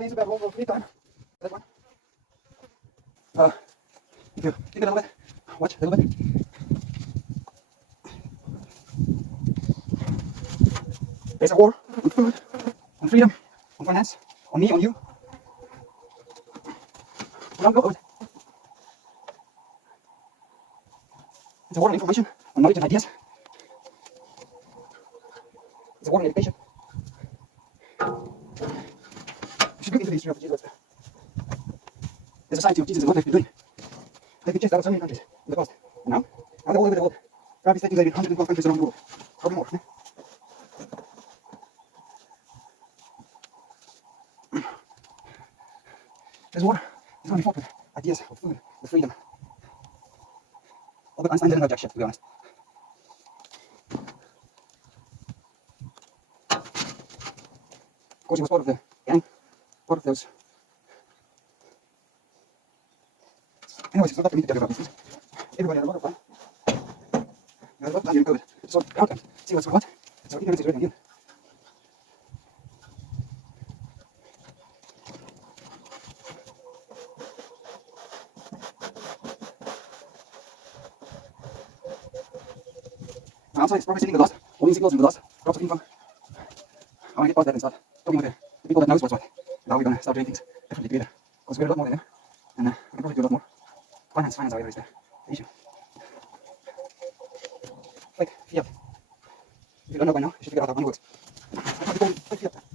needs a better overall feed time. That one. If you dig a little bit, watch a little bit. There's a war on food, on freedom, on finance, on me, on you. Around the world. It's a war on information, on knowledge and ideas. It's a war on education. You should look into the history of the Jesus. The society of Jesus and what they've been doing. They've been chased out of so many countries in the past. And now they're all over the world. Probably stating they've been 112 countries around the world. Probably more. This war is only fought with ideas of food, with freedom. Albert Einstein didn't know jack shit, to be honest. Of course, he was part of the gang, part of those. Anyways, it's not up to me to tell you about these things. Everybody had a lot of fun. We had a lot of time during COVID to sort out and see what's what. So ignorance is really on you. Now, outside is probably sitting the dust, holding signals in the dust, drops of info. I want to get past that and start talking with the people that knows what's what. Now we're going to start doing things definitely together. Because we're a lot more than them. And we can probably do a lot more. Finance, however, is the issue. Like fiat. If you don't know by now, you should figure out how money works. That's what we call it, like fiat.